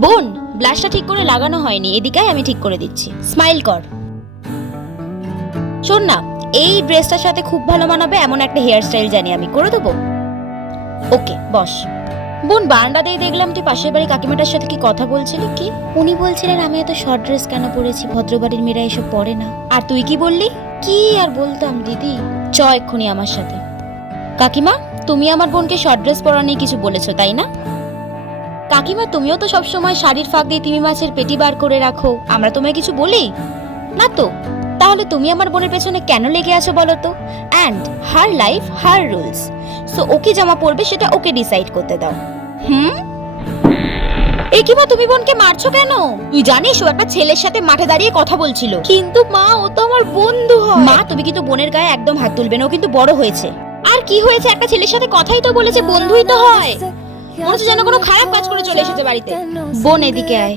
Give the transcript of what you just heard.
বোন, ব্লাশটা ঠিক করে লাগানো হয়নি, এদিকে আয়, আমি ঠিক করে দিচ্ছি। স্মাইল কর। শোন না, এই ড্রেসটার সাথে খুব ভালো মানাবে এমন একটা হেয়ার স্টাইল জানি আমি, করে দেবো। ওকে, বস। বোন, বারান্দাতেই দেখলাম তুই পাশের বাড়ি কাকিমাটার সাথে কি কথা বলছিলি। কি? উনি বলছিলেন আমি এত শর্ট ড্রেস কেন পরেছি, ভদ্রবাড়ির মেয়েরা এসব পরে না। আর তুই কি বললি? কি আর বলতাম দিদি, চ এক্ষুনি আমার সাথে। কাকিমা, তুমি আমার বোনকে শর্ট ড্রেস পরা নিয়ে কিছু বলেছো তাই না? কাকিমা, তুমিও তো সবসময় শাড়ির ফাঁক দিয়ে তিমি মাছের পেটি বার করে রাখো, আমরা তোমায় কিছু বলি না তো। তাহলে তুমি আমার বোনের পেছনে কেন লেগে আছো বলো তো? And her life her rules, so okay জামা পরবে সেটা ওকে ডিসাইড করতে দাও। এই কি মা, তুমি বোনকে মারছো কেন? তুই জানিস ও একটা ছেলের সাথে মাঠে দাঁড়িয়ে কথা বলছিল। কিন্তু মা, ও তো আমার বন্ধু হয়। মা, তুমি কিন্তু বোনের গায়ে একদম হাত তুলবে না, ও কিন্তু বড় হয়েছে। আর কি হয়েছে, একটা ছেলের সাথে কথাই তো বলেছে, বন্ধুই তো হয়। মনে হচ্ছে যেন কোনো খারাপ কাজ করে চলে এসেছে বাড়িতে। বোন, এদিকে আয়।